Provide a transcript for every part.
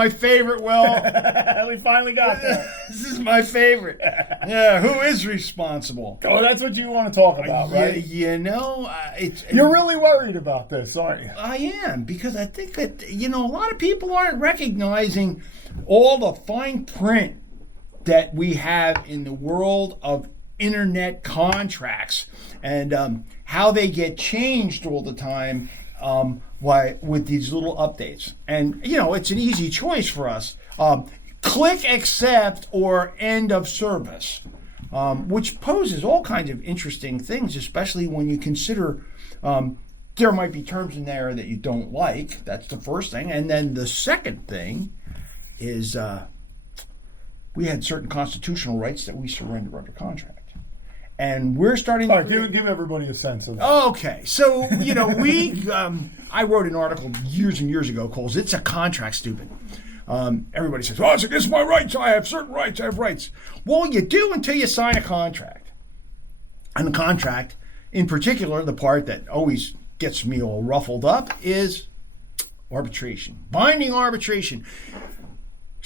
my favorite, Will. We finally got there. This is my favorite. Yeah, who is responsible? Oh, that's what you want to talk about, right? You're really worried about this, aren't you? I am, because I think that, a lot of people aren't recognizing all the fine print that we have in the world of internet contracts and how they get changed all the time with these little updates. And, it's an easy choice for us. Click accept or end of service, which poses all kinds of interesting things, especially when you consider there might be terms in there that you don't like. That's the first thing. And then the second thing is we had certain constitutional rights that we surrendered under contract. And we're starting to... All right, give everybody a sense of that. Okay. So, I wrote an article years and years ago called It's a Contract, Stupid. Everybody says, it's against my rights. I have certain rights. I have rights. Well, you do until you sign a contract. And the contract, in particular, the part that always gets me all ruffled up is arbitration. Binding arbitration.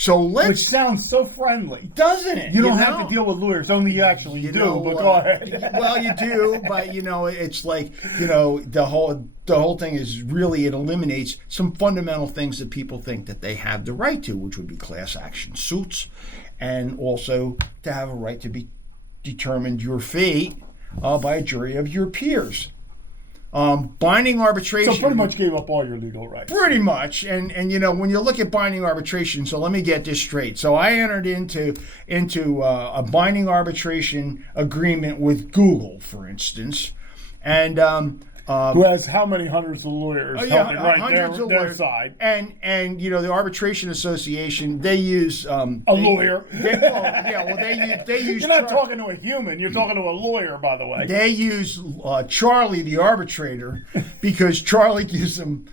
Which sounds so friendly, doesn't it? You don't have to deal with lawyers. Only you actually do. But go ahead. Well, you do, but it's like the whole thing is really, it eliminates some fundamental things that people think that they have the right to, which would be class action suits, and also to have a right to be determined your fate by a jury of your peers. Binding arbitration. So pretty much gave up all your legal rights. Pretty much. And when you look at binding arbitration, so let me get this straight. So I entered into a binding arbitration agreement with Google, for instance. And who has how many hundreds of lawyers helping their side. And the Arbitration Association, they use a lawyer. They use You're not talking to a human, you're talking to a lawyer, by the way. They use Charlie the arbitrator because Charlie gives them,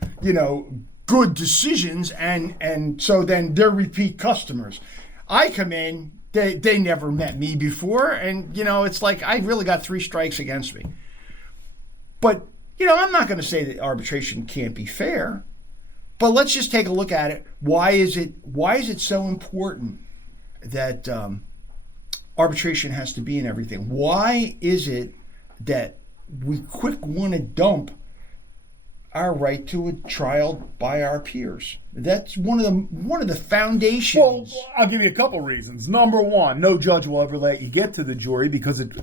good decisions, and so then they're repeat customers. I come in, they never met me before, and it's like I really got 3 strikes against me. But I'm not going to say that arbitration can't be fair, but let's just take a look at it. Why is it so important that arbitration has to be in everything? Why is it that we want to dump our right to a trial by our peers? That's one of the foundations. Well, I'll give you a couple reasons. Number one, no judge will ever let you get to the jury because it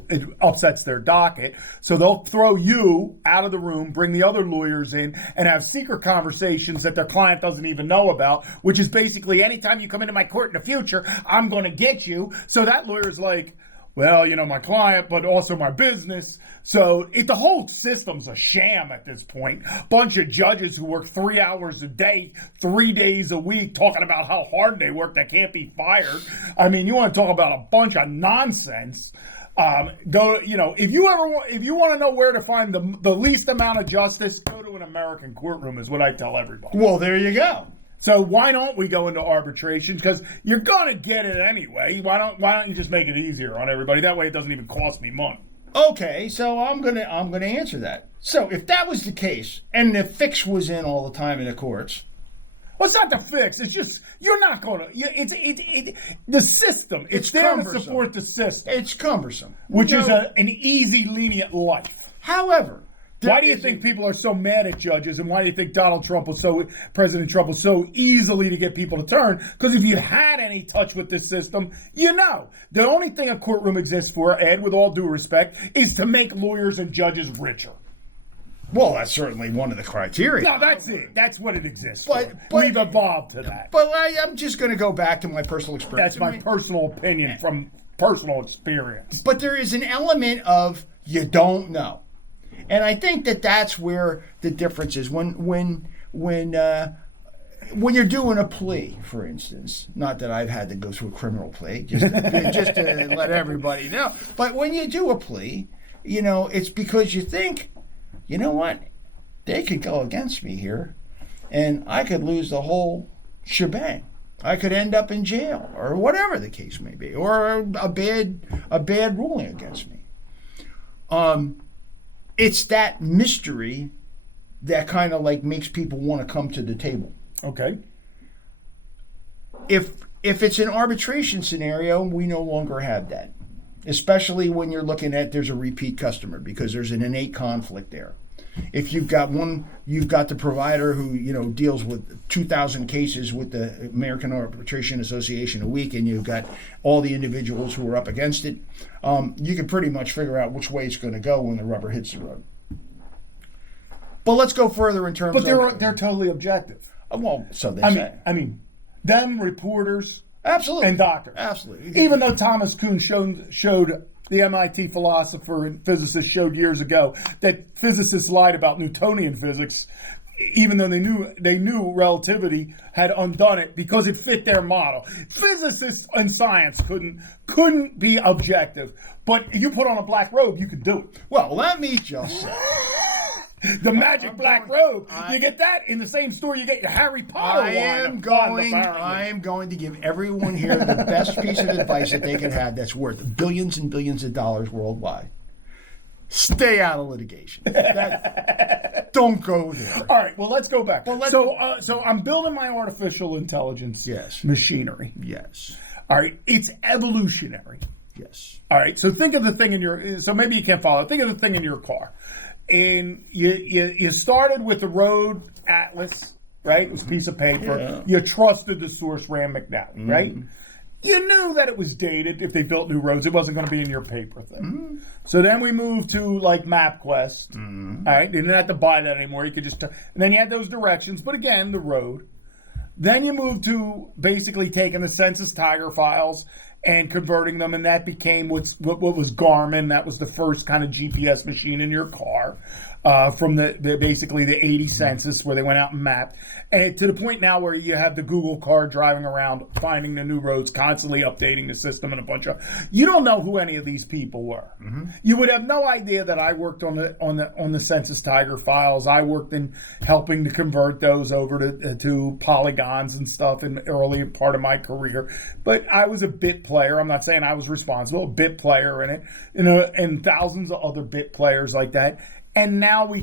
upsets their docket. So they'll throw you out of the room, bring the other lawyers in, and have secret conversations that their client doesn't even know about, which is basically anytime you come into my court in the future, I'm going to get you. So that lawyer's like, well, my client, but also my business. So the whole system's a sham at this point. Bunch of judges who work 3 hours a day, 3 days a week, talking about how hard they work that can't be fired. I mean, you want to talk about a bunch of nonsense. If you want to know where to find the least amount of justice, go to an American courtroom is what I tell everybody. Well, there you go. So why don't we go into arbitration? Because you're going to get it anyway. Why don't you just make it easier on everybody? That way it doesn't even cost me money. Okay, so I'm gonna answer that. So if that was the case, and the fix was in all the time in the courts, well, it's not the fix. It's just you're not going to. It's the system. It's there cumbersome. To support the system. It's cumbersome, which is an easy, lenient life. However. Why do you think people are so mad at judges, and why do you think President Trump was so easily to get people to turn? Because if you had any touch with this system, the only thing a courtroom exists for, Ed, with all due respect, is to make lawyers and judges richer. Well, that's certainly one of the criteria. No, that's it. That's what it exists for. We've evolved to that. But I'm just going to go back to my personal experience. That's my personal opinion from personal experience. But there is an element of you don't know. And I think that's where the difference is. When you're doing a plea, for instance, not that I've had to go through a criminal plea, just to let everybody know. But when you do a plea, it's because you think, you know what, they could go against me here, and I could lose the whole shebang. I could end up in jail, or whatever the case may be, or a bad ruling against me. It's that mystery that kind of like makes people want to come to the table. Okay. if it's an arbitration scenario, we no longer have that, especially when you're looking at there's a repeat customer because there's an innate conflict there. If you've got the provider who deals with 2,000 cases with the American Arbitration Association a week, and you've got all the individuals who are up against it, you can pretty much figure out which way it's going to go when the rubber hits the road. But let's go further in terms. But they're totally objective. Well, so they say. I mean, them reporters, absolutely, and doctors, absolutely. Even though Thomas Kuhn showed the MIT philosopher and physicist showed years ago that physicists lied about Newtonian physics, even though they knew relativity had undone it because it fit their model. Physicists and science couldn't be objective, but you put on a black robe, you could do it. Well, let me just say. The magic black robe. You get that in the same store you get your Harry Potter I am going to give everyone here the best piece of advice that they can have that's worth billions and billions of dollars worldwide. Stay out of litigation. Don't go there. All right, well, let's go back. So I'm building my artificial intelligence machinery. Yes. All right, it's evolutionary. Yes. All right, so think of the thing so maybe you can't follow. Think of the thing in your car. And you started with the road atlas, right? It was a piece of paper. Yeah. You trusted the source, Rand McNally, right? You knew that it was dated. If they built new roads, it wasn't going to be in your paper thing. So then we moved to like MapQuest. All right, you didn't have to buy that anymore. You could just and then you had those directions, but again, the road. Then you moved to basically taking the Census Tiger files and converting them, and that became what was Garmin. That was the first kind of GPS machine in your car from basically the 80 census where they went out and mapped. And to the point now where you have the Google car driving around, finding the new roads, constantly updating the system and a bunch of. You don't know who any of these people were. You would have no idea that I worked on the Census Tiger files. I worked in helping to convert those over to polygons and stuff in the early part of my career. But I was a bit player. I'm not saying I was responsible. A bit player in it, and thousands of other bit players like that. And now we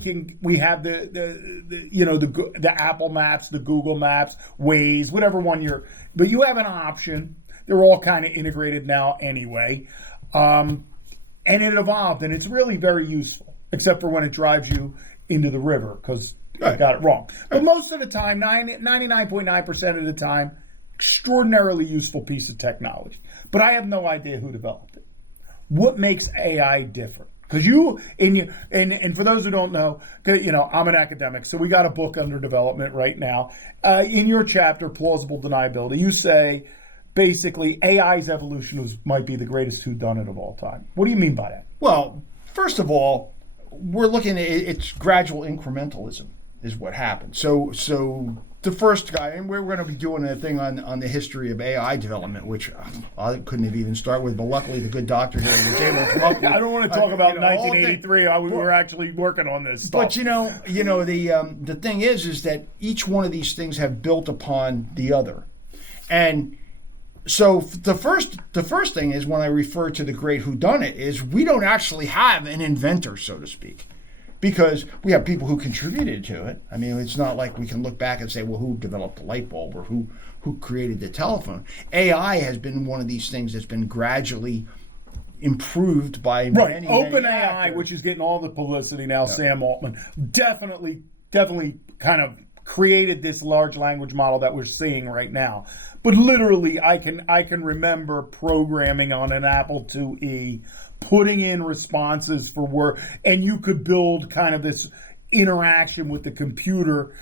have the Apple Maps, the Google Maps, Waze, whatever one but you have an option. They're all kind of integrated now anyway. And it evolved, and it's really very useful, except for when it drives you into the river because I got it wrong. But most of the time, 99.9% of the time, extraordinarily useful piece of technology. But I have no idea who developed it. What makes AI different? Because and for those who don't know, I'm an academic, so we got a book under development right now. In your chapter, Plausible Deniability, you say basically AI's evolution might be the greatest whodunit of all time. What do you mean by that? Well, first of all, we're looking at it's gradual incrementalism is what happened. So the first guy, and we're going to be doing a thing on the history of AI development, which I couldn't have even started with, but luckily the good doctor here was able to come up with. I don't want to talk about 1983. We were actually working on this stuff. But the thing is that each one of these things have built upon the other, and so the first thing is when I refer to the great whodunit is we don't actually have an inventor, so to speak. Because we have people who contributed to it. I mean, it's not like we can look back and say, well, who developed the light bulb or who created the telephone? AI has been one of these things that's been gradually improved by many OpenAI, which is getting all the publicity now, Sam Altman, definitely kind of created this large language model that we're seeing right now. But literally, I can remember programming on an Apple IIe, putting in responses for work, and you could build kind of this interaction with the computer,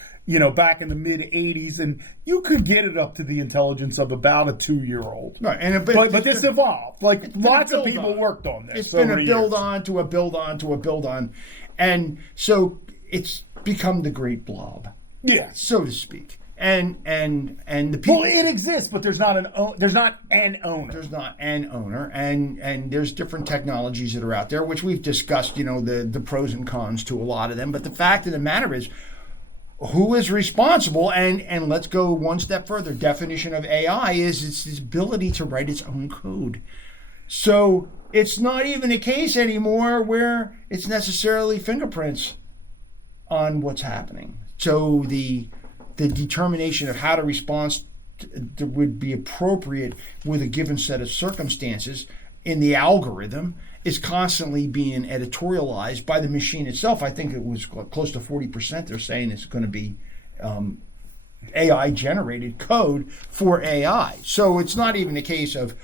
back in the mid 80s, and you could get it up to the intelligence of about a 2-year-old. Right, but this evolved. Like lots of people worked on this. It's been a build on to a build on to a build on, and so it's become the Great Blob, so to speak. And the people. Well, it exists, but there's not an owner. There's not an owner, and there's different technologies that are out there, which we've discussed. The pros and cons to a lot of them. But the fact of the matter is, who is responsible? And let's go one step further. Definition of AI is its ability to write its own code. So it's not even a case anymore where it's necessarily fingerprints on what's happening. So the determination of how to respond that would be appropriate with a given set of circumstances in the algorithm is constantly being editorialized by the machine itself. I think it was close to 40% they're saying it's going to be AI generated code for AI. So it's not even a case of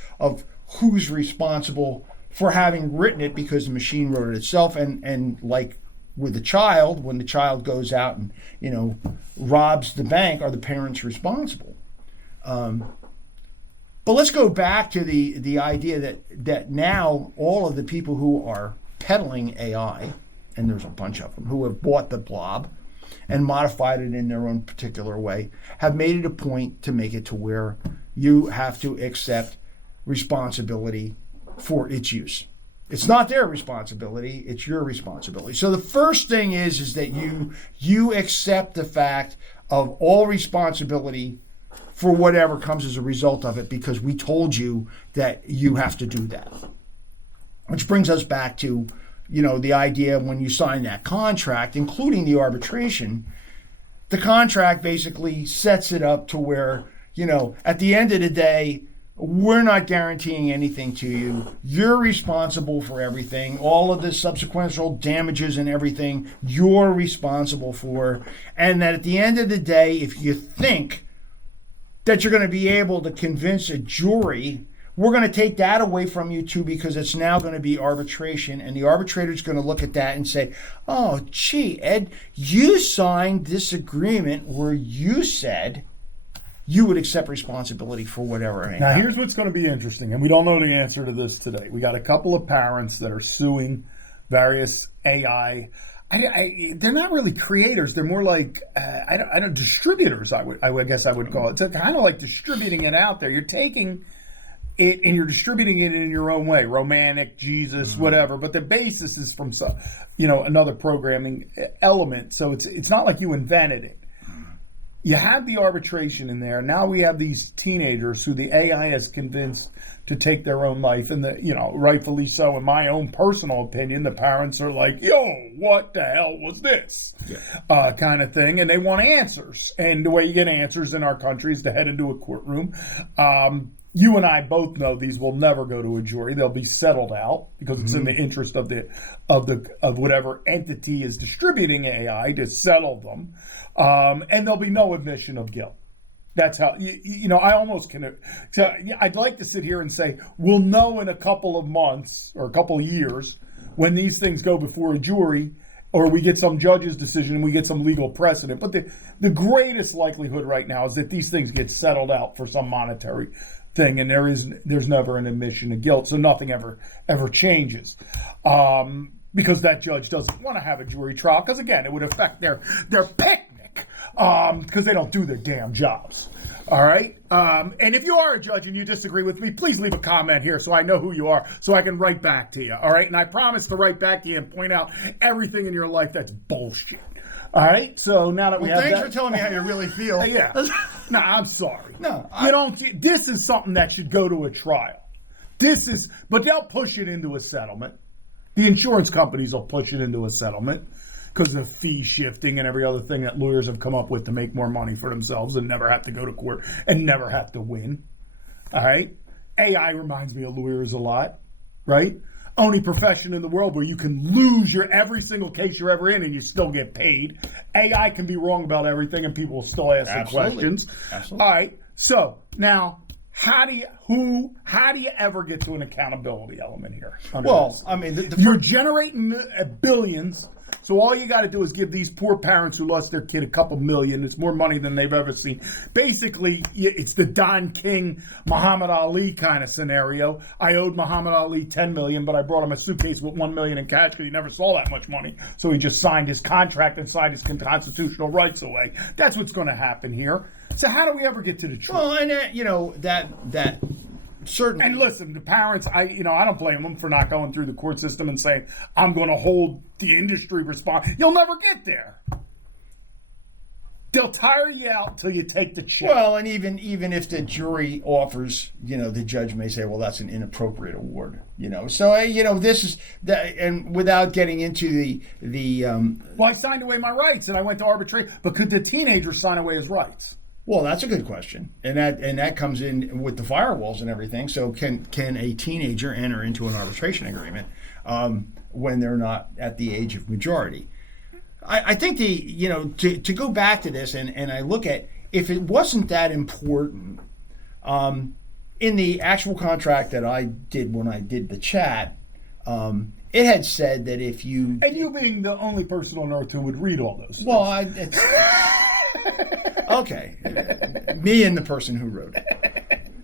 who's responsible for having written it because the machine wrote it itself. And like with the child, when the child goes out and, robs the bank, are the parents responsible? But let's go back to the idea that now all of the people who are peddling AI, and there's a bunch of them, who have bought the blob and modified it in their own particular way, have made it a point to make it to where you have to accept responsibility for its use. It's not their responsibility, it's your responsibility. So the first thing is that you accept the fact of all responsibility for whatever comes as a result of it, because we told you that you have to do that. Which brings us back to, the idea when you sign that contract, including the arbitration, the contract basically sets it up to where, at the end of the day, we're not guaranteeing anything to you. You're responsible for everything. All of the subsequent damages and everything, you're responsible for. And that at the end of the day, if you think that you're going to be able to convince a jury, we're going to take that away from you too, because it's now going to be arbitration. And the arbitrator's going to look at that and say, oh, gee, Ed, you signed this agreement where you said you would accept responsibility for whatever. Now, here's what's going to be interesting, and we don't know the answer to this today. We got a couple of parents that are suing various AI. They're not really creators. They're more like I don't distributors. I guess I would call it. It's kind of like distributing it out there. You're taking it and you're distributing it in your own way, romantic, Jesus, whatever. But the basis is from another programming element. So it's not like you invented it. You have the arbitration in there. Now we have these teenagers who the AI has convinced to take their own life, and rightfully so. In my own personal opinion, the parents are like, "Yo, what the hell was this?" Kind of thing, and they want answers. And the way you get answers in our country is to head into a courtroom. You and I both know these will never go to a jury. They'll be settled out because it's in the interest of whatever entity is distributing AI to settle them. And there'll be no admission of guilt. That's how, I almost can. So I'd like to sit here and say, we'll know in a couple of months or a couple of years when these things go before a jury, or we get some judge's decision and we get some legal precedent. But the greatest likelihood right now is that these things get settled out for some monetary thing, and there's never an admission of guilt. So nothing ever changes. Because that judge doesn't want to have a jury trial, because again, it would affect their picnic, because they don't do their damn jobs. All right? And if you are a judge and you disagree with me, please leave a comment here so I know who you are, so I can write back to you. All right? And I promise to write back to you and point out everything in your life that's bullshit. All right? So now that we have thanks for telling me how you really feel. Yeah. No, I'm sorry. No. This is something that should go to a trial. But they'll push it into a settlement. The insurance companies will push it into a settlement because of fee shifting and every other thing that lawyers have come up with to make more money for themselves and never have to go to court and never have to win. All right? AI reminds me of lawyers a lot, right? Only profession in the world where you can lose your every single case you're ever in and you still get paid. AI can be wrong about everything and people will still ask the questions. Absolutely. All right. So now, how do you ever get to an accountability element here? Well, I mean, you're generating billions. So all you got to do is give these poor parents who lost their kid a couple million. It's more money than they've ever seen. Basically, it's the Don King, Muhammad Ali kind of scenario. I owed Muhammad Ali $10 million, but I brought him a suitcase with $1 million in cash because he never saw that much money. So he just signed his contract and signed his constitutional rights away. That's what's going to happen here. So how do we ever get to the truth? Well, and that certainly. And listen, the parents, I don't blame them for not going through the court system and saying, I'm going to hold the industry responsible. You'll never get there. They'll tire you out till you take the check. Well, and even if the jury offers, the judge may say, well, that's an inappropriate award. So this is that, and without getting into the well, I signed away my rights and I went to arbitration, but could the teenager sign away his rights? Well, that's a good question, and that comes in with the firewalls and everything. So, can a teenager enter into an arbitration agreement when they're not at the age of majority? I think to go back to this, and I look at, if it wasn't that important, in the actual contract that I did when I did the chat, it had said that if you... And you being the only person on earth who would read all those. Well, okay. Me and the person who wrote it.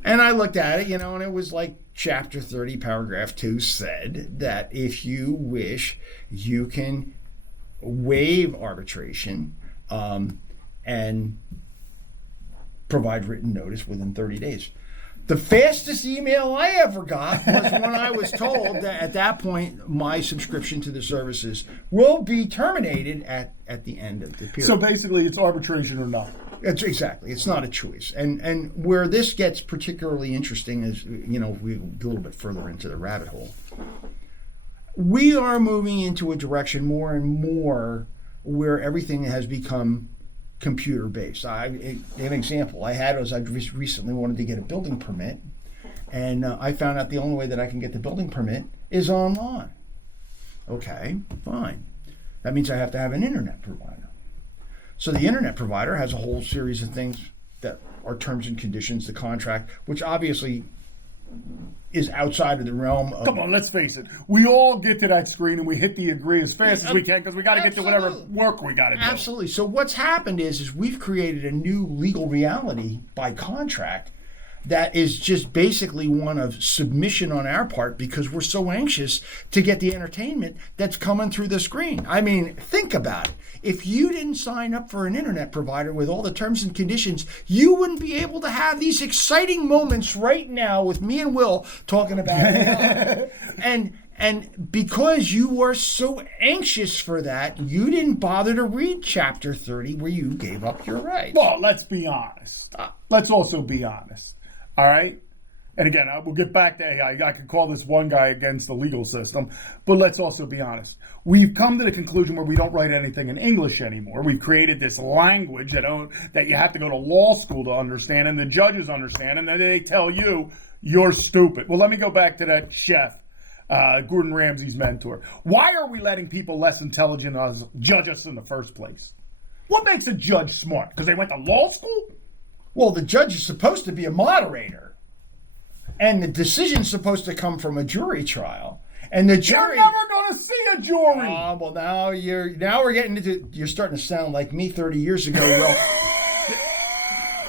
And I looked at it, and it was like Chapter 30, Paragraph 2 said that if you wish, you can waive arbitration and provide written notice within 30 days. The fastest email I ever got was when I was told that at that point my subscription to the services will be terminated at the end of the period. So basically it's arbitration or not. Exactly. It's not a choice. And where this gets particularly interesting is, we go a little bit further into the rabbit hole. We are moving into a direction more and more where everything has become computer based. An example I had was I recently wanted to get a building permit, and I found out the only way that I can get the building permit is online. Okay, fine. That means I have to have an internet provider. So the internet provider has a whole series of things that are terms and conditions, the contract, which obviously is outside of the realm of... Come on, let's face it. We all get to that screen and we hit the agree as fast as we can because we got to get to whatever work we got to do. Absolutely. So what's happened is we've created a new legal reality by contract that is just basically one of submission on our part because we're so anxious to get the entertainment that's coming through the screen. I mean, think about it. If you didn't sign up for an internet provider with all the terms and conditions, you wouldn't be able to have these exciting moments right now with me and Will talking about AI. And because you were so anxious for that, you didn't bother to read Chapter 30 where you gave up your rights. Well, let's be honest. Let's also be honest. All right? And again, we'll get back to AI. I could call this one guy against the legal system, but let's also be honest. We've come to the conclusion where we don't write anything in English anymore. We've created this language that you have to go to law school to understand, and the judges understand, and then they tell you, you're stupid. Well, let me go back to that chef, Gordon Ramsay's mentor. Why are we letting people less intelligent judge us in the first place? What makes a judge smart? Because they went to law school? Well, the judge is supposed to be a moderator, and the decision's supposed to come from a jury trial. And the jury... You're never going to see a jury! Well, now we're getting into... You're starting to sound like me 30 years ago, Will.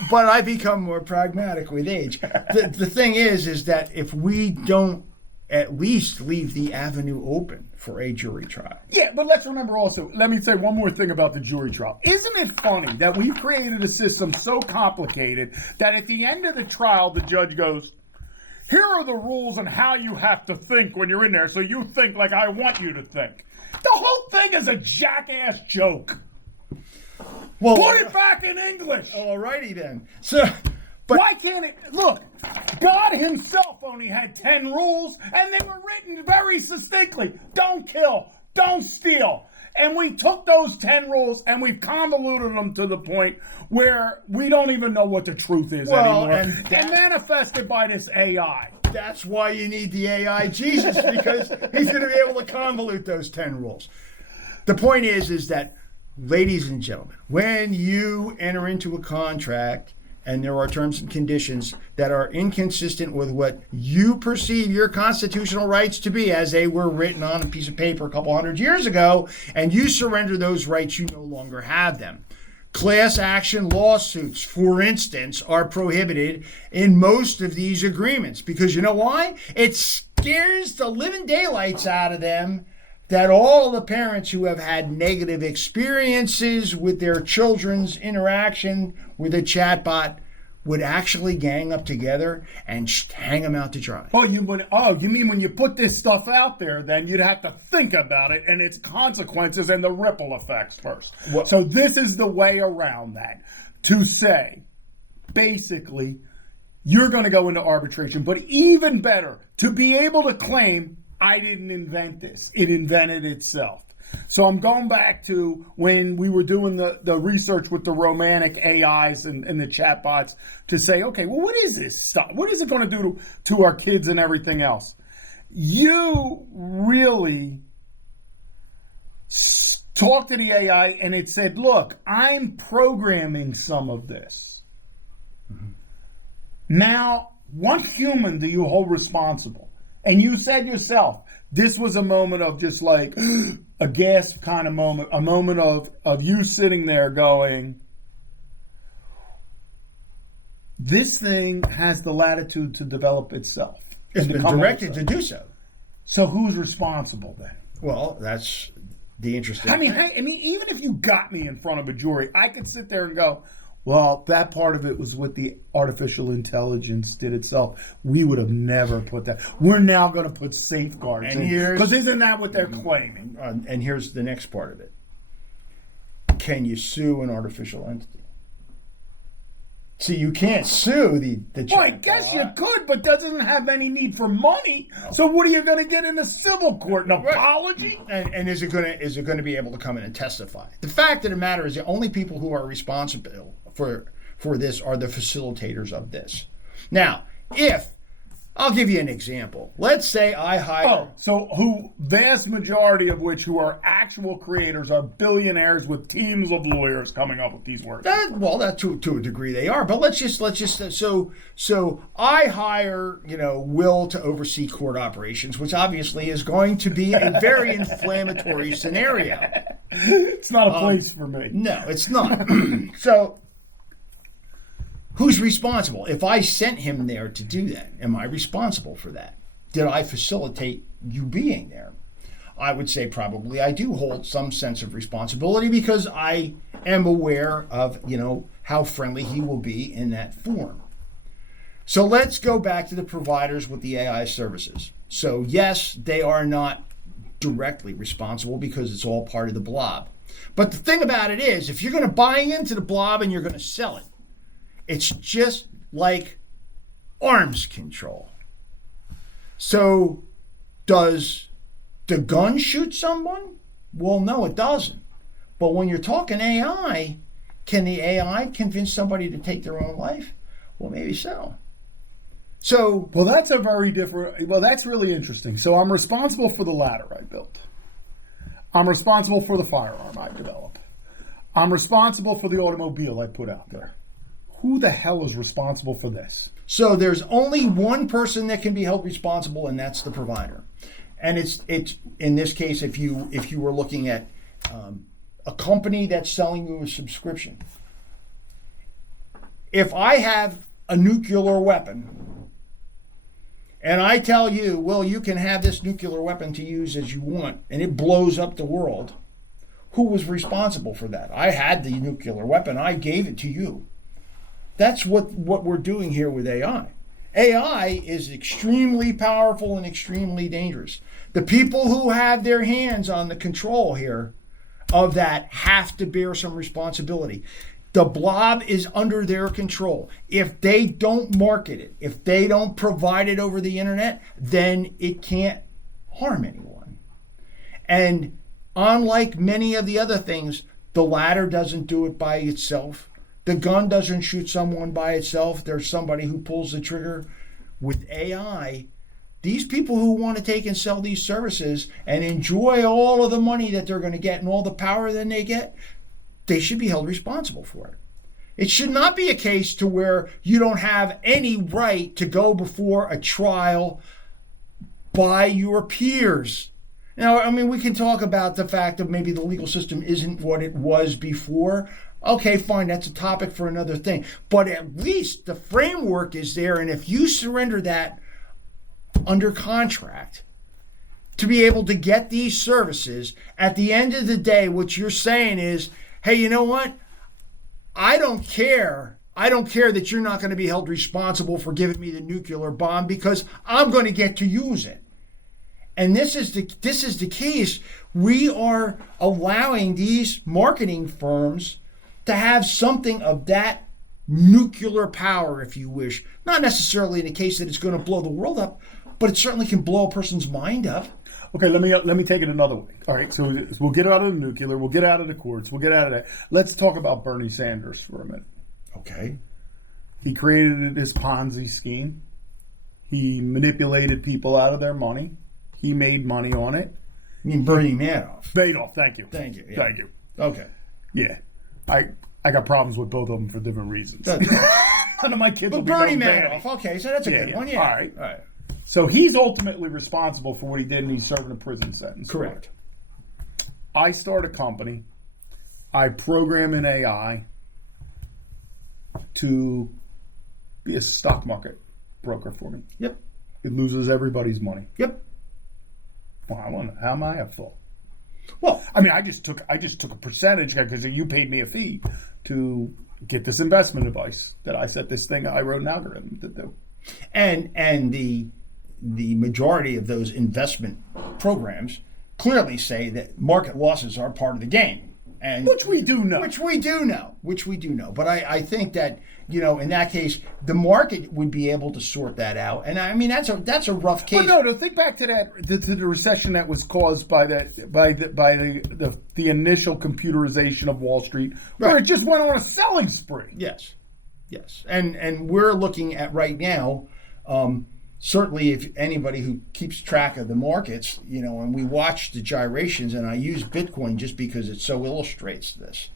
But I become more pragmatic with age. The thing is that if we don't at least leave the avenue open for a jury trial. Yeah, but let's remember also, let me say one more thing about the jury trial. Isn't it funny that we've created a system so complicated that at the end of the trial, the judge goes, here are the rules on how you have to think when you're in there, so you think like I want you to think. The whole thing is a jackass joke. Well, put it back in English. Alrighty then. So... But why can't it? Look, God himself only had 10 rules, and they were written very succinctly. Don't kill, don't steal. And we took those 10 rules, and we've convoluted them to the point where we don't even know what the truth is anymore. And manifested by this AI. That's why you need the AI Jesus, because he's going to be able to convolute those 10 rules. The point is that, ladies and gentlemen, when you enter into a contract, and there are terms and conditions that are inconsistent with what you perceive your constitutional rights to be as they were written on a piece of paper a couple hundred years ago, and you surrender those rights, you no longer have them. Class action lawsuits, for instance, are prohibited in most of these agreements because you know why? It scares the living daylights out of them that all the parents who have had negative experiences with their children's interaction with a chatbot would actually gang up together and hang them out to dry. You mean when you put this stuff out there, then you'd have to think about it and its consequences and the ripple effects first. So this is the way around that. To say, basically, you're going to go into arbitration, but even better, to be able to claim, I didn't invent this. It invented itself. So I'm going back to when we were doing the research with the romantic AIs and the chatbots to say, okay, well, what is this stuff? What is it going to do to our kids and everything else? You really talked to the AI and it said, look, I'm programming some of this. Mm-hmm. Now, what human do you hold responsible? And you said yourself, this was a moment of just like a gasp kind of moment, a moment of you sitting there going, this thing has the latitude to develop itself. It's been directed to do so. So who's responsible then? Well, that's the interesting I mean, even if you got me in front of a jury, I could sit there and go, well, that part of it was what the artificial intelligence did itself. We would have never put that. We're now going to put safeguards in. Because isn't that what they're claiming? And here's the next part of it. Can you sue an artificial entity? See, you can't sue the Well, I guess you could, but doesn't have any need for money. So what are you going to get in the civil court? An apology? And is it going to be able to come in and testify? The fact of the matter is the only people who are responsible for this are the facilitators of this. Now, I'll give you an example. Let's say I hire... vast majority of which who are actual creators are billionaires with teams of lawyers coming up with these words. That to a degree they are, but let's just so I hire, Will to oversee court operations, which obviously is going to be a very inflammatory scenario. It's not a place for me. No, it's not. So... who's responsible? If I sent him there to do that, am I responsible for that? Did I facilitate you being there? I would say probably I do hold some sense of responsibility because I am aware of, how friendly he will be in that form. So let's go back to the providers with the AI services. So yes, they are not directly responsible because it's all part of the blob. But the thing about it is, if you're going to buy into the blob and you're going to sell it, it's just like arms control. So, does the gun shoot someone? Well, no, it doesn't. But when you're talking AI, can the AI convince somebody to take their own life? Well, maybe so. Well, that's that's really interesting. So I'm responsible for the ladder I built. I'm responsible for the firearm I developed. I'm responsible for the automobile I put out there. Who the hell is responsible for this? So there's only one person that can be held responsible, and that's the provider. And it's in this case, if you were looking at a company that's selling you a subscription, if I have a nuclear weapon and I tell you, well, you can have this nuclear weapon to use as you want, and it blows up the world, who was responsible for that? I had the nuclear weapon. I gave it to you. That's what we're doing here with AI. AI is extremely powerful and extremely dangerous. The people who have their hands on the control here of that have to bear some responsibility. The blob is under their control. If they don't market it, if they don't provide it over the internet, then it can't harm anyone. And unlike many of the other things, the ladder doesn't do it by itself. The gun doesn't shoot someone by itself. There's somebody who pulls the trigger. With AI, these people who want to take and sell these services and enjoy all of the money that they're going to get and all the power that they get, they should be held responsible for it. It should not be a case to where you don't have any right to go before a trial by your peers. Now, we can talk about the fact that maybe the legal system isn't what it was before. Okay, fine, that's a topic for another thing. But at least the framework is there, and if you surrender that under contract to be able to get these services, at the end of the day, what you're saying is, hey, you know what? I don't care. I don't care that you're not going to be held responsible for giving me the nuclear bomb because I'm going to get to use it. And this is the case. We are allowing these marketing firms to have something of that nuclear power, if you wish. Not necessarily in the case that it's going to blow the world up, but it certainly can blow a person's mind up. Okay, let me take it another way. All right, so we'll get out of the nuclear, we'll get out of the courts, we'll get out of that. Let's talk about Bernie Sanders for a minute. Okay. He created this Ponzi scheme. He manipulated people out of their money. He made money on it. You mean Bernie Madoff? Madoff, thank you. Thank you. Yeah. Thank you. Okay. Yeah. I got problems with both of them for different reasons. That's None of my kids will But be Bernie going Madoff. bad. Okay, so that's a good one. Yeah. All right. So he's ultimately responsible for what he did, and he's serving a prison sentence. Correct. I start a company. I program an AI to be a stock market broker for me. Yep. It loses everybody's money. Yep. Well, I wonder, how am I at fault? Well, I mean, I just took a percentage because you paid me a fee to get this investment advice that I set this thing. I wrote an algorithm to do. and the majority of those investment programs clearly say that market losses are part of the game. And Which we do know. Which we do know. But I think that, in that case, the market would be able to sort that out. And I mean, that's a rough case. But no, think back to the recession that was caused by the initial computerization of Wall Street, where Right. it just went on a selling spree. Yes. And we're looking at right now, certainly if anybody who keeps track of the markets, and we watch the gyrations, and I use Bitcoin just because it so illustrates this.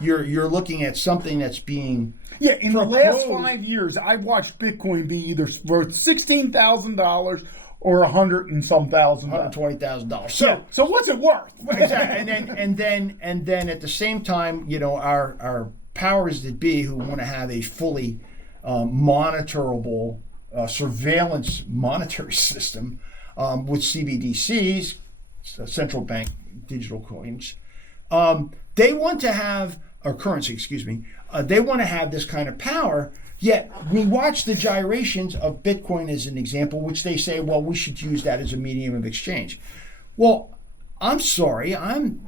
You're looking at something that's being In the last proposed. 5 years, I've watched Bitcoin be either worth $16,000 or $100 and some thousand. $120,000. So what's it worth? Exactly. And then at the same time, our powers that be who want to have a fully monitorable surveillance monetary system with CBDCs, central bank digital coins, they want to have, or currency, excuse me, they want to have this kind of power. Yet we watch the gyrations of Bitcoin as an example, which they say, well, we should use that as a medium of exchange. Well, I'm sorry, I'm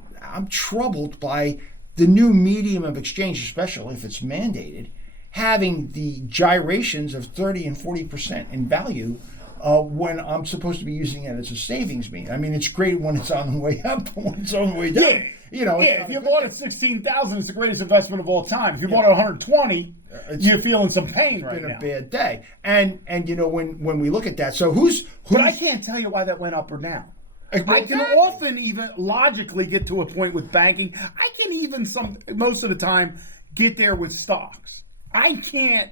troubled by the new medium of exchange, especially if it's mandated, having the gyrations of 30 and 40% in value when I'm supposed to be using it as a savings mean. I mean, it's great when it's on the way up, but when it's on the way down. If you bought it $16,000, it's the greatest investment of all time. If you bought it $120, you're feeling some pain right now. It's been a bad day. And when we look at that, so who's But I can't tell you why that went up or down. I can often even logically get to a point with banking. I can even most of the time get there with stocks. I can't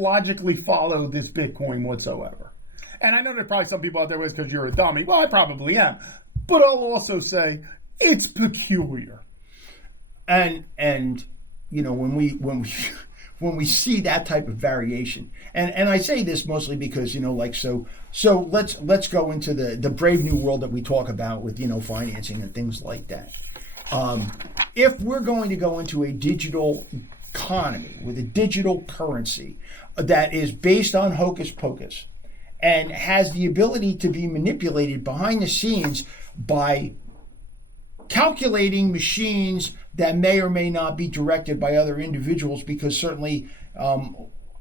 logically follow this Bitcoin whatsoever. And I know there's probably some people out there because you're a dummy. Well, I probably am. But I'll also say it's peculiar. And when we see that type of variation, and I say this mostly because so let's go into the brave new world that we talk about with financing and things like that. If we're going to go into a digital economy with a digital currency that is based on hocus pocus and has the ability to be manipulated behind the scenes by calculating machines that may or may not be directed by other individuals, because certainly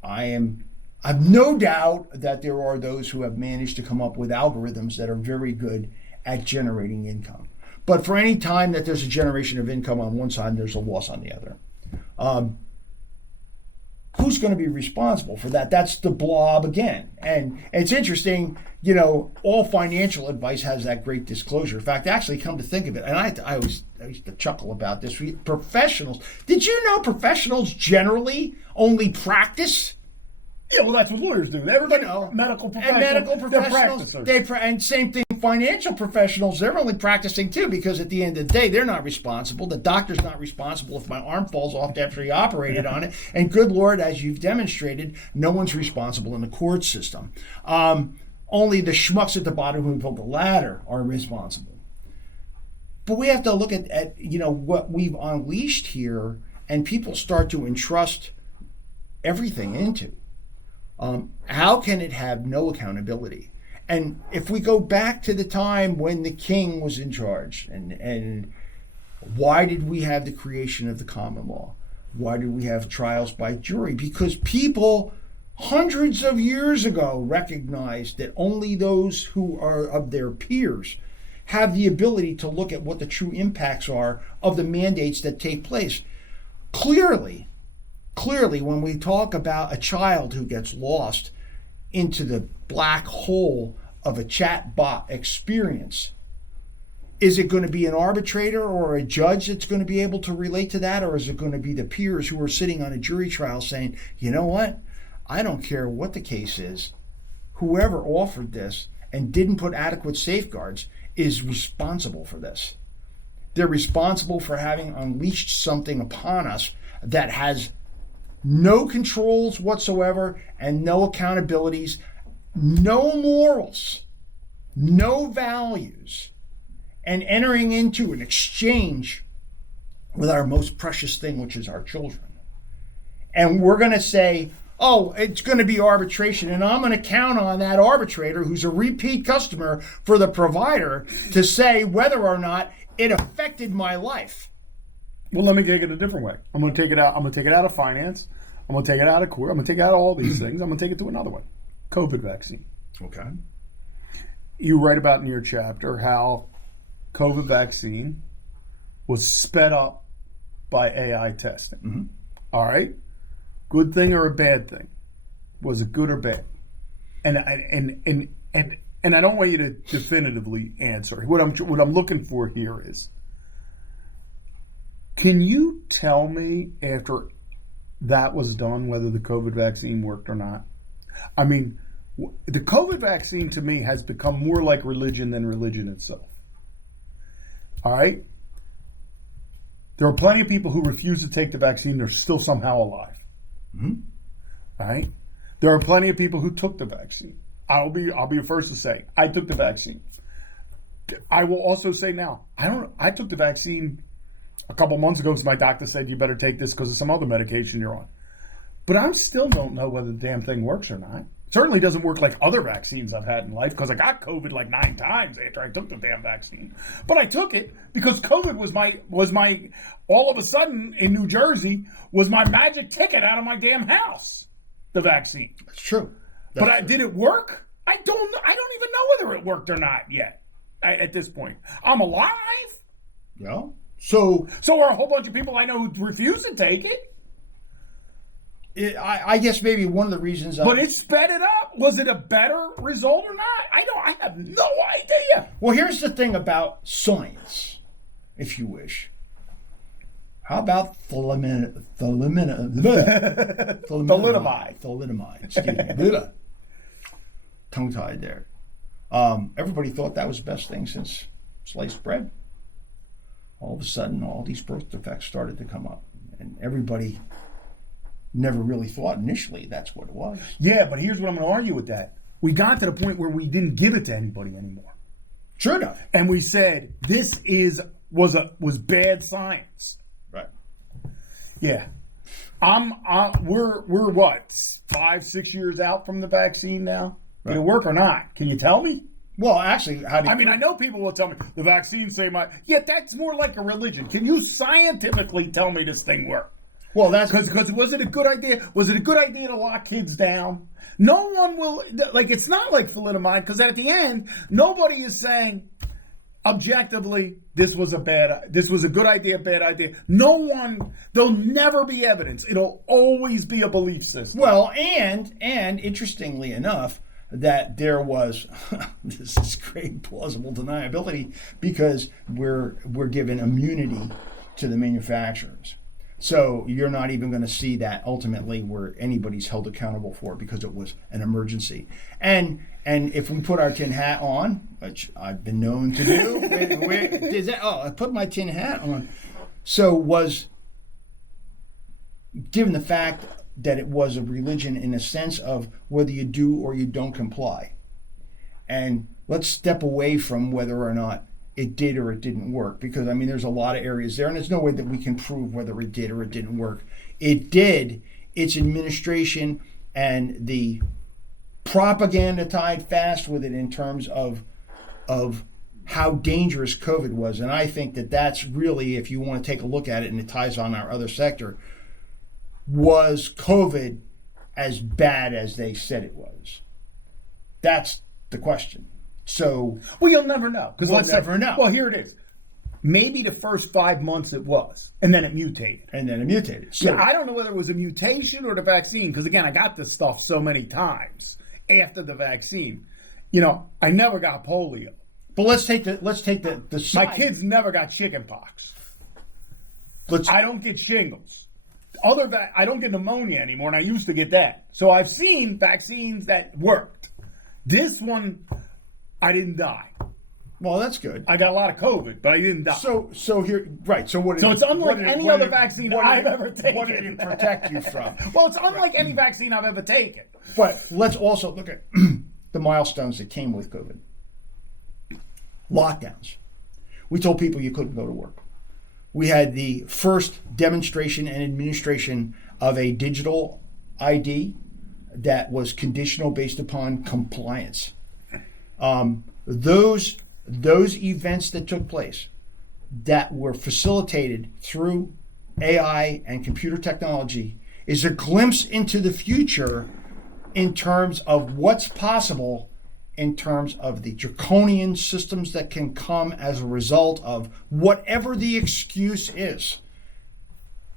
I've no doubt that there are those who have managed to come up with algorithms that are very good at generating income. But for any time that there's a generation of income on one side, there's a loss on the other. Who's going to be responsible for that? That's the blob again. And it's interesting, all financial advice has that great disclosure. In fact, actually, come to think of it, and I used to chuckle about this. Professionals, did you know professionals generally only practice? Yeah, well, that's what lawyers do. Everybody, medical professionals, and same thing. Financial professionals, they're only practicing too, because at the end of the day, they're not responsible. The doctor's not responsible if my arm falls off after he operated on it. And good Lord, as you've demonstrated, no one's responsible in the court system. Only the schmucks at the bottom who built the ladder are responsible. But we have to look at what we've unleashed here, and people start to entrust everything into. How can it have no accountability? And if we go back to the time when the king was in charge, and why did we have the creation of the common law? Why did we have trials by jury? Because people hundreds of years ago recognized that only those who are of their peers have the ability to look at what the true impacts are of the mandates that take place. Clearly, when we talk about a child who gets lost into the black hole of a chat bot experience, is it going to be an arbitrator or a judge that's going to be able to relate to that? Or is it going to be the peers who are sitting on a jury trial saying, you know what? I don't care what the case is. Whoever offered this and didn't put adequate safeguards is responsible for this. They're responsible for having unleashed something upon us that has no controls whatsoever and no accountabilities, no morals, no values, and entering into an exchange with our most precious thing, which is our children. And we're going to say, oh, it's going to be arbitration, and I'm going to count on that arbitrator who's a repeat customer for the provider to say whether or not it affected my life. Well, let me take it a different way. I'm going to take it out. I'm going to take it out of finance. I'm going to take it out of court. I'm going to take it out of all these things. I'm going to take it to another one. COVID vaccine. Okay. You write about in your chapter how COVID vaccine was sped up by AI testing. Mm-hmm. All right? Good thing or a bad thing? Was it good or bad? And I don't want you to definitively answer. What I'm looking for here is, can you tell me after that was done whether the COVID vaccine worked or not? I mean, the COVID vaccine to me has become more like religion than religion itself. All right? There are plenty of people who refuse to take the vaccine. They're still somehow alive. Mm-hmm. All right? There are plenty of people who took the vaccine. I'll be the first to say I took the vaccine. I will also say now, I took the vaccine a couple months ago because my doctor said you better take this because of some other medication you're on. But I still don't know whether the damn thing works or not. Certainly doesn't work like other vaccines I've had in life because I got COVID like 9 times after I took the damn vaccine. But I took it because COVID was my all of a sudden in New Jersey was my magic ticket out of my damn house. The vaccine. That's true. Did it work? I don't even know whether it worked or not yet. At this point, I'm alive. Yeah. So are a whole bunch of people I know who refuse to take it. I guess maybe one of the reasons. But it sped it up. Was it a better result or not? I have no idea. Well, here's the thing about science, if you wish. How about thalidomide? Excuse me. Tongue-tied there. Everybody thought that was the best thing since sliced bread. All of a sudden, all these birth defects started to come up, and everybody never really thought initially that's what it was. Yeah, but here's what I'm going to argue with that. We got to the point where we didn't give it to anybody anymore. True enough. And we said this was bad science. Right. Yeah. We're what, 5-6 years out from the vaccine now? Right. Did it work or not? Can you tell me? Well, actually, I know people will tell me the vaccine that's more like a religion. Can you scientifically tell me this thing worked? Well, that's because was it a good idea? Was it a good idea to lock kids down? No one will, it's not like thalidomide, because at the end, nobody is saying objectively this was a good idea, bad idea. No one, there'll never be evidence. It'll always be a belief system. Well, and interestingly enough, that there was this is great plausible deniability because we're given immunity to the manufacturers. So you're not even going to see that ultimately where anybody's held accountable for it because it was an emergency. And if we put our tin hat on, which I've been known to do, I put my tin hat on. So was given the fact that it was a religion in a sense of whether you do or you don't comply. And let's step away from whether or not it did or it didn't work, because there's a lot of areas there and there's no way that we can prove whether it did or it didn't work. It did. Its administration and the propaganda tied fast with it in terms of how dangerous COVID was. And I think that that's really, if you want to take a look at it and it ties on our other sector, was COVID as bad as they said it was? That's the question. So, well, you'll never know. Because we'll never know. Well, here it is. Maybe the first 5 months it was, and then it mutated. So, yeah, I don't know whether it was a mutation or the vaccine, because again, I got this stuff so many times after the vaccine. You know, I never got polio. But let's take the side. My kids never got chickenpox. I don't get shingles. I don't get pneumonia anymore, and I used to get that. So I've seen vaccines that worked. This one, I didn't die. Well, that's good. I got a lot of COVID, but I didn't die. So here, right? So what? So it's unlike any other vaccine I've ever taken. What did it protect you from? Well, it's unlike any vaccine I've ever taken. But let's also look at the milestones that came with COVID. Lockdowns. We told people you couldn't go to work. We had the first demonstration and administration of a digital ID that was conditional based upon compliance. Those events that took place that were facilitated through AI and computer technology is a glimpse into the future in terms of what's possible, in terms of the draconian systems that can come as a result of whatever the excuse is.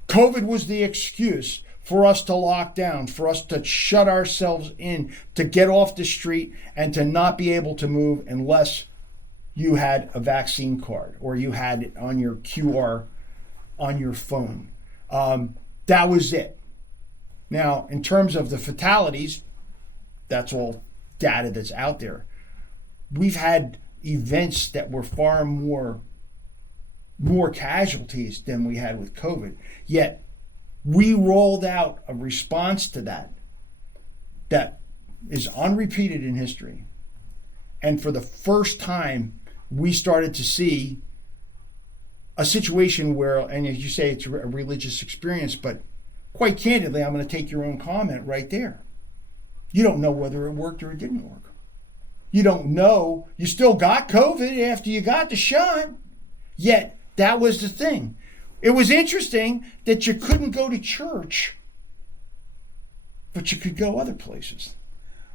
COVID was the excuse for us to lock down, for us to shut ourselves in, to get off the street and to not be able to move unless you had a vaccine card or you had it on your QR on your phone. That was it. Now, in terms of the fatalities, that's all data that's out there. We've had events that were far more casualties than we had with COVID. Yet we rolled out a response to that is unrepeated in history. And for the first time, we started to see a situation where, and as you say, it's a religious experience, but quite candidly, I'm going to take your own comment right there. You don't know whether it worked or it didn't work. You don't know. You still got COVID after you got the shot. Yet, that was the thing. It was interesting that you couldn't go to church, but you could go other places.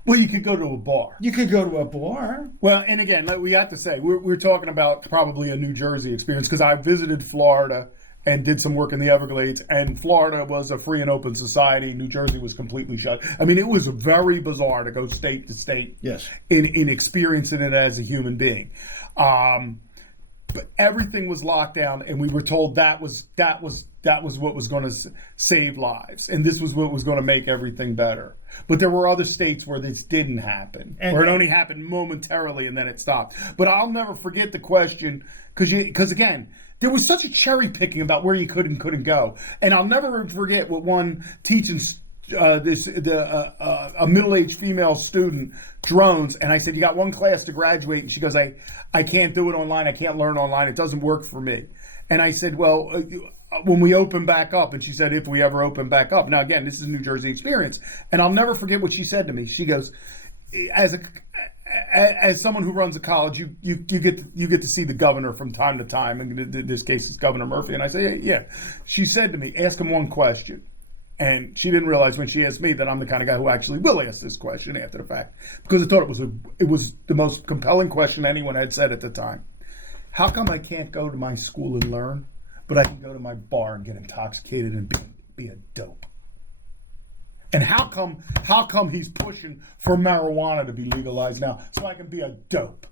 Well, you could go to a bar. You could go to a bar. Well, and again, like we have to say, we're talking about probably a New Jersey experience, because I visited Florida and did some work in the Everglades, and Florida was a free and open society. New Jersey was completely shut. I mean, it was very bizarre to go state to state. Yes. In experiencing it as a human being. But everything was locked down, and we were told that was what was going to save lives, and this was what was going to make everything better. But there were other states where this didn't happen, or it only happened momentarily and then it stopped. But I'll never forget the question, because again, there was such a cherry picking about where you could and couldn't go, and I'll never forget what one teaching a middle-aged female student drones, and I said, you got one class to graduate, and she goes, I can't do it online, I can't learn online, it doesn't work for me. And I said, well, when we open back up, and she said, if we ever open back up. Now again, this is a New Jersey experience, and I'll never forget what she said to me. She goes, as someone who runs a college, you get to see the governor from time to time, and in this case it's Governor Murphy, and I say, yeah. She said to me, ask him one question. And she didn't realize when she asked me that I'm the kind of guy who actually will ask this question after the fact, because I thought it was the most compelling question anyone had said at the time. How come I can't go to my school and learn, but I can go to my bar and get intoxicated and be a dope? And how come he's pushing for marijuana to be legalized now so I can be a dope?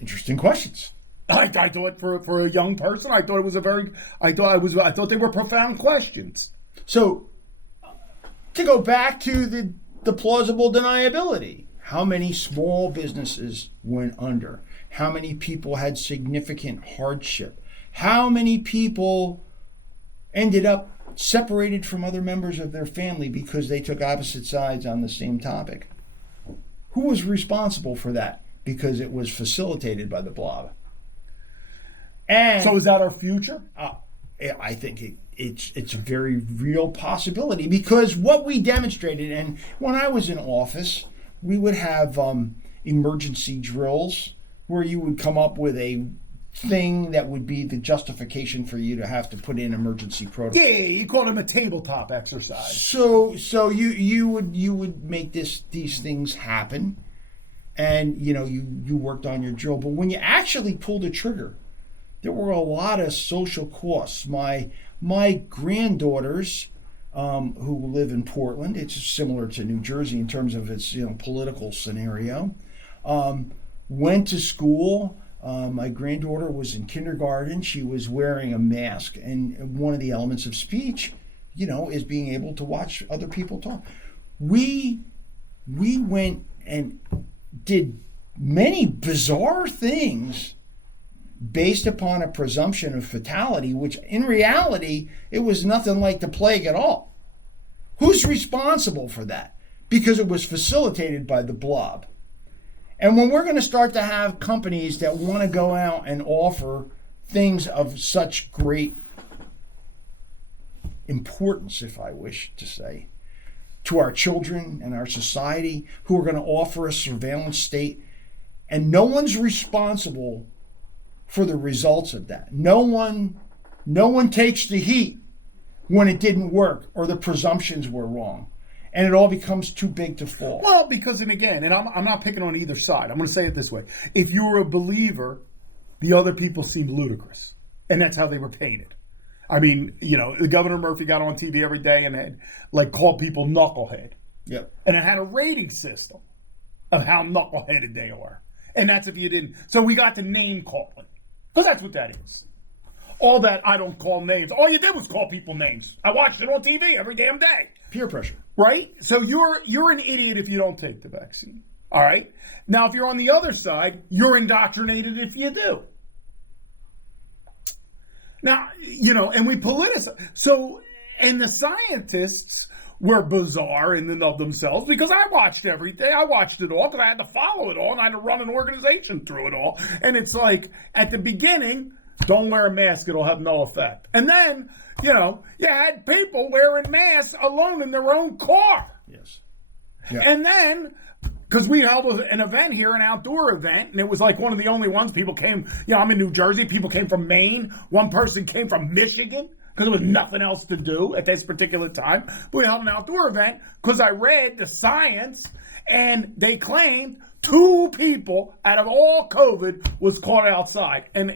Interesting questions. I thought for a young person, I thought it was I thought they were profound questions. So, to go back to the plausible deniability, how many small businesses went under? How many people had significant hardship? How many people ended up separated from other members of their family because they took opposite sides on the same topic? Who was responsible for that? Because it was facilitated by the blob. And so is that our future? I think it's a very real possibility, because what we demonstrated, and when I was in office, we would have emergency drills where you would come up with a thing that would be the justification for you to have to put in emergency protocol. Yeah, you call them a tabletop exercise. So you would make these things happen, and you worked on your drill. But when you actually pulled the trigger, there were a lot of social costs. My granddaughters, who live in Portland, it's similar to New Jersey in terms of its political scenario, went to school. My granddaughter was in kindergarten. She was wearing a mask, and one of the elements of speech, is being able to watch other people talk. We went and did many bizarre things based upon a presumption of fatality, which in reality, it was nothing like the plague at all. Who's responsible for that? Because it was facilitated by the blob. And when we're going to start to have companies that want to go out and offer things of such great importance, if I wish to say, to our children and our society, who are going to offer a surveillance state, and no one's responsible for the results of that. No one takes the heat when it didn't work or the presumptions were wrong. And it all becomes too big to fall. Well, because, and I'm not picking on either side. I'm going to say it this way. If you were a believer, the other people seemed ludicrous. And that's how they were painted. I mean, the Governor Murphy got on TV every day and had, called people knucklehead. Yep. And it had a rating system of how knuckleheaded they are. And that's if you didn't. So we got to name calling. Because that's what that is. All that I don't call names. All you did was call people names. I watched it on TV every damn day. Peer pressure. Right? So you're an idiot if you don't take the vaccine. All right? Now, if you're on the other side, you're indoctrinated if you do. Now, and we politicize. So, and the scientists were bizarre in and of themselves because I watched everything. I watched it all because I had to follow it all and I had to run an organization through it all. And it's like, at the beginning, don't wear a mask, it'll have no effect. And then, you had people wearing masks alone in their own car. Yes. Yeah. And then, because we held an event here, an outdoor event, and it was like one of the only ones people came, I'm in New Jersey, people came from Maine, one person came from Michigan, because there was nothing else to do at this particular time. But we held an outdoor event because I read the science, and they claimed 2 people out of all COVID was caught outside. And,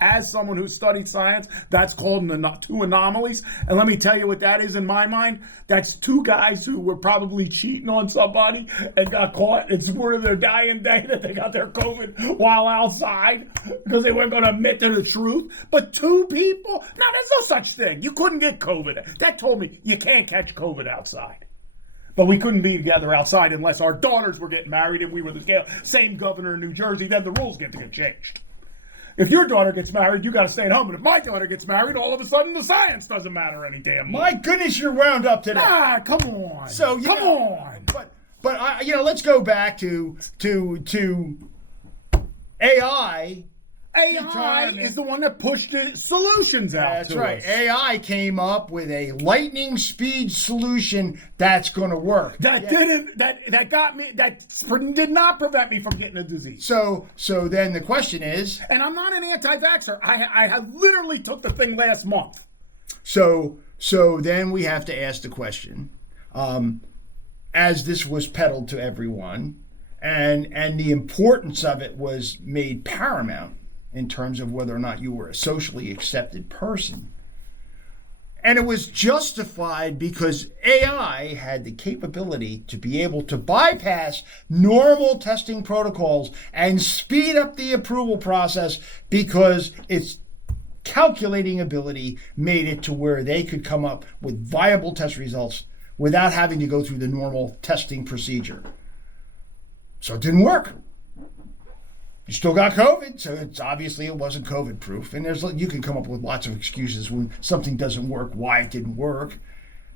as someone who studied science, that's called 2 anomalies. And let me tell you what that is in my mind. That's 2 guys who were probably cheating on somebody and got caught and swore to their dying day that they got their COVID while outside because they weren't going to admit to the truth. But 2 people? No, there's no such thing. You couldn't get COVID. That told me you can't catch COVID outside. But we couldn't be together outside unless our daughters were getting married and we were the same governor in New Jersey. Then the rules get to get changed. If your daughter gets married, you got to stay at home. And if my daughter gets married, all of a sudden the science doesn't matter any damn more. My goodness, you're wound up today. Come on. So come on. But let's go back to AI. AI is the one that pushed the solutions out. That's right. AI came up with a lightning speed solution that's going to work. That did not prevent me from getting a disease. So then the question is, and I'm not an anti-vaxxer. I have literally took the thing last month. So then we have to ask the question, as this was peddled to everyone, and the importance of it was made paramount in terms of whether or not you were a socially accepted person. And it was justified because AI had the capability to be able to bypass normal testing protocols and speed up the approval process because its calculating ability made it to where they could come up with viable test results without having to go through the normal testing procedure. So it didn't work. You still got COVID, so it's obviously it wasn't COVID proof. And you can come up with lots of excuses when something doesn't work, why it didn't work,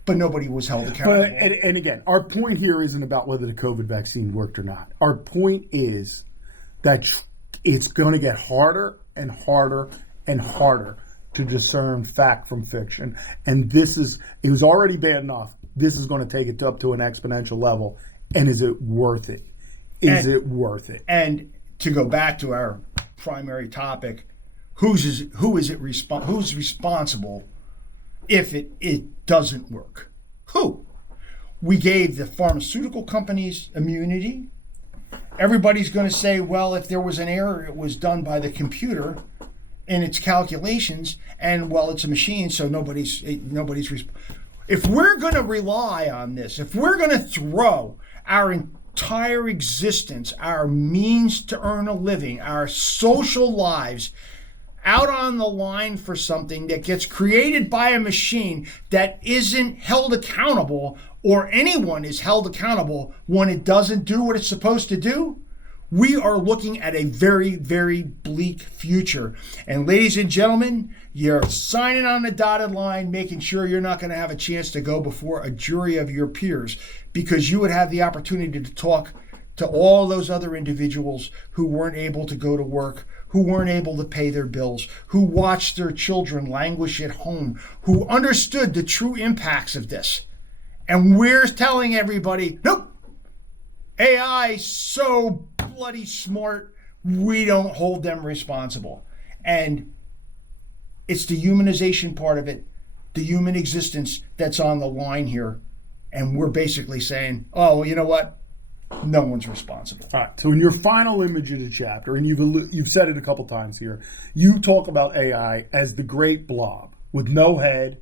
but nobody was held accountable. And again, our point here isn't about whether the COVID vaccine worked or not. Our point is that it's going to get harder and harder and harder to discern fact from fiction. And it was already bad enough. This is going to take it up to an exponential level. And is it worth it? Is it worth it? And to go back to our primary topic, who's responsible if it doesn't work? Who? We gave the pharmaceutical companies immunity. Everybody's going to say, well, if there was an error, it was done by the computer in its calculations, and well, it's a machine, so nobody's. If we're going to rely on this, if we're going to throw our entire existence, our means to earn a living, our social lives out on the line for something that gets created by a machine that isn't held accountable, or anyone is held accountable when it doesn't do what it's supposed to do, we are looking at a very, very bleak future. And ladies and gentlemen, you're signing on the dotted line, making sure you're not going to have a chance to go before a jury of your peers, because you would have the opportunity to talk to all those other individuals who weren't able to go to work, who weren't able to pay their bills, who watched their children languish at home, who understood the true impacts of this. And we're telling everybody, nope, AI is so bloody smart, we don't hold them responsible. And it's the humanization part of it, the human existence that's on the line here. And we're basically saying, oh, well, you know what? No one's responsible. All right. So in your final image of the chapter, and you've said it a couple times here, you talk about AI as the Great Blob with no head,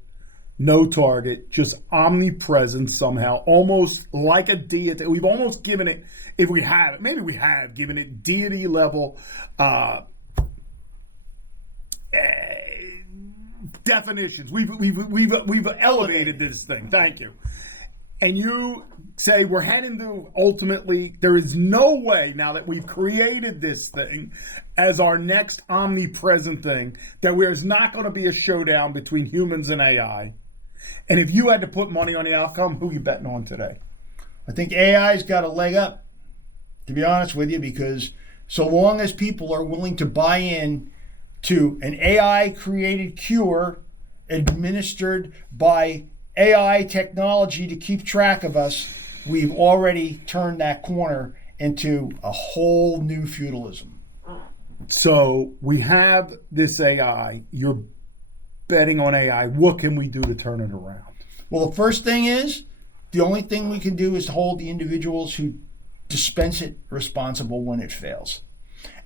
no target, just omnipresent somehow, almost like a deity. We've almost given it, if we have it, maybe we have given it deity level definitions. We've elevated this thing. Thank you. And you say we're heading to, ultimately, there is no way, now that we've created this thing as our next omnipresent thing, that there's not going to be a showdown between humans and AI. And if you had to put money on the outcome, who are you betting on today? I think AI's got a leg up, to be honest with you, because so long as people are willing to buy in to an AI-created cure administered by AI technology to keep track of us, we've already turned that corner into a whole new feudalism. So we have this AI. You're betting on AI. What can we do to turn it around? Well, the first thing is, the only thing we can do is hold the individuals who dispense it responsible when it fails.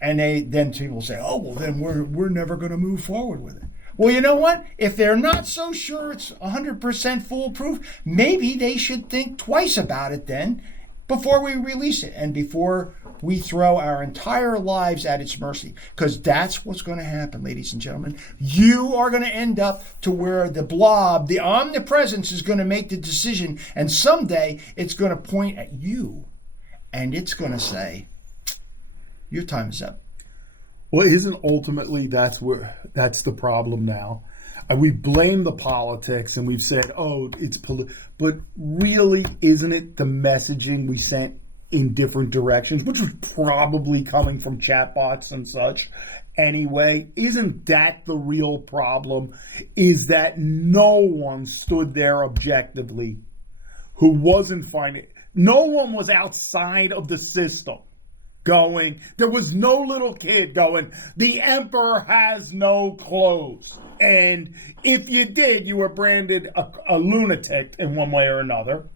And then people say, oh, well, then we're never going to move forward with it. Well, you know what? If they're not so sure it's 100% foolproof, maybe they should think twice about it then before we release it and before we throw our entire lives at its mercy. Because that's what's going to happen, ladies and gentlemen. You are going to end up to where the blob, the omnipresence, is going to make the decision. And someday it's going to point at you and it's going to say, your time is up. Well, isn't ultimately that's the problem now? We blame the politics and we've said, oh, it's but really, isn't it the messaging we sent in different directions, which was probably coming from chatbots and such anyway? Isn't that the real problem? Is that no one stood there objectively who wasn't finding, no one was outside of the system going, there was no little kid going, the emperor has no clothes. And if you did, you were branded a lunatic in one way or another.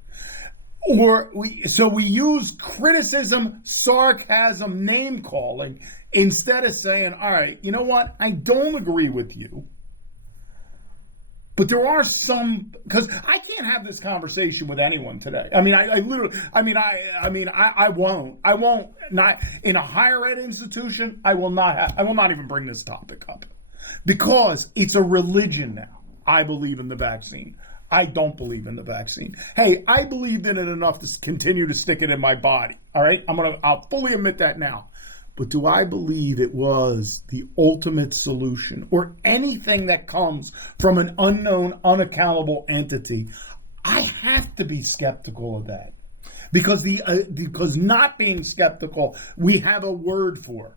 So we use criticism, sarcasm, name calling, instead of saying, all right, you know what? I don't agree with you. But there are some, because I can't have this conversation with anyone today. I mean, I won't, not in a higher ed institution, I will not even bring this topic up because it's a religion now. I believe in the vaccine. I don't believe in the vaccine. Hey, I believed in it enough to continue to stick it in my body. All right. I'll fully admit that now. But do I believe it was the ultimate solution or anything that comes from an unknown, unaccountable entity? I have to be skeptical of that because because not being skeptical, we have a word for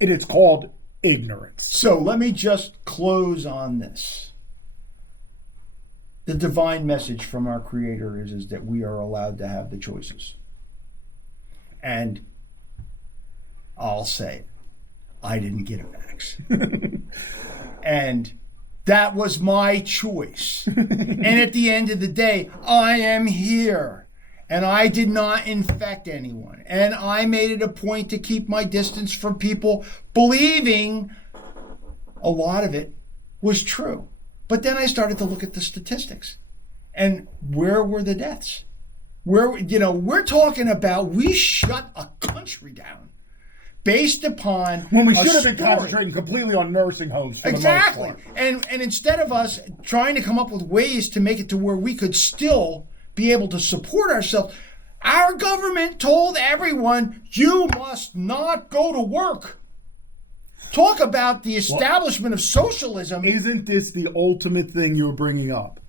it. It's called ignorance. So let me just close on this. The divine message from our Creator is that we are allowed to have the choices. And I'll say it. I didn't get a vax. And that was my choice. And at the end of the day, I am here. And I did not infect anyone. And I made it a point to keep my distance from people, believing a lot of it was true. But then I started to look at the statistics. And where were the deaths? We're talking about we shut a country down based upon when we should have story. been concentrating completely on nursing homes for Exactly. the most part. And instead of us trying to come up with ways to make it to where we could still be able to support ourselves, our government told everyone, you must not go to work. Talk about the establishment of socialism. Isn't this the ultimate thing you're bringing up?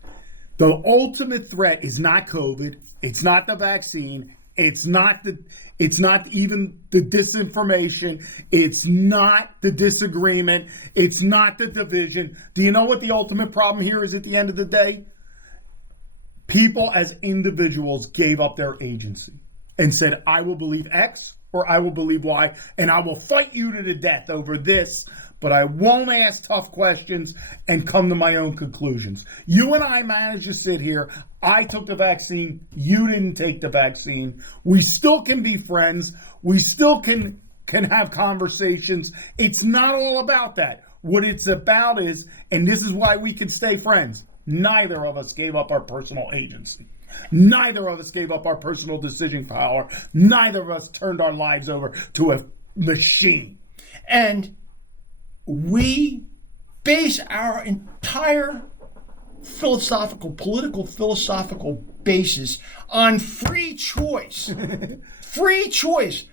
The ultimate threat is not COVID. It's not the vaccine. It's not even the disinformation. It's not the disagreement. It's not the division. Do you know what the ultimate problem here is at the end of the day? People as individuals gave up their agency and said, I will believe X or I will believe Y, and I will fight you to the death over this, but I won't ask tough questions and come to my own conclusions. You and I managed to sit here. I took the vaccine. You didn't take the vaccine. We still can be friends. We still can have conversations. It's not all about that. What it's about is, and this is why we can stay friends, neither of us gave up our personal agency. Neither of us gave up our personal decision power. Neither of us turned our lives over to a machine. And we base our entire political philosophical basis on free choice. Free choice.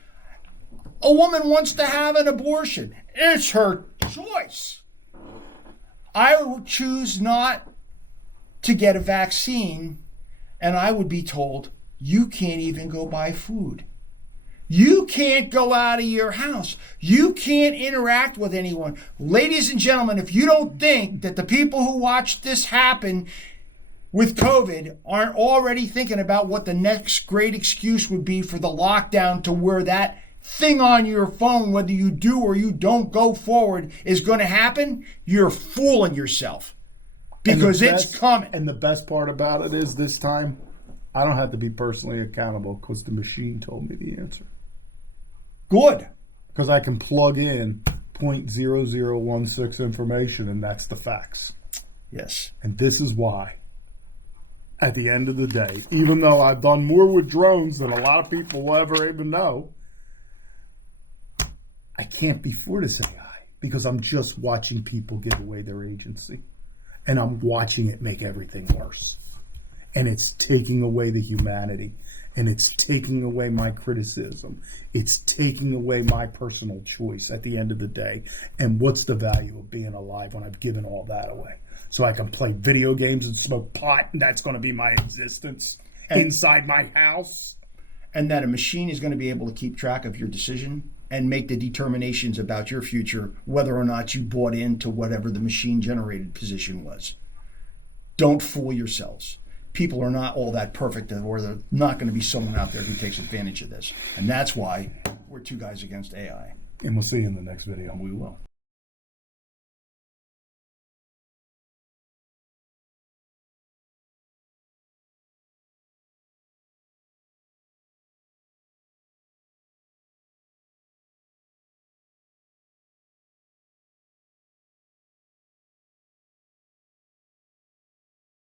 A woman wants to have an abortion. It's her choice. I would choose not to get a vaccine, and I would be told, you can't even go buy food. You can't go out of your house. You can't interact with anyone. Ladies and gentlemen, if you don't think that the people who watched this happen with COVID aren't already thinking about what the next great excuse would be for the lockdown, to where that thing on your phone, whether you do or you don't go forward, is going to happen, you're fooling yourself. Because it's coming. And the best part about it is this time, I don't have to be personally accountable because the machine told me the answer. Good. Because I can plug in 0.0016 information, and that's the facts. Yes. And this is why, at the end of the day, even though I've done more with drones than a lot of people will ever even know, I can't be for this AI because I'm just watching people give away their agency. And I'm watching it make everything worse. And it's taking away the humanity. And it's taking away my criticism. It's taking away my personal choice at the end of the day. And what's the value of being alive when I've given all that away? So I can play video games and smoke pot, and that's going to be my existence inside my house. And that a machine is going to be able to keep track of your decision and make the determinations about your future, whether or not you bought into whatever the machine-generated position was. Don't fool yourselves. People are not all that perfect, or there's not going to be someone out there who takes advantage of this. And that's why we're two guys against AI. And we'll see you in the next video. We will.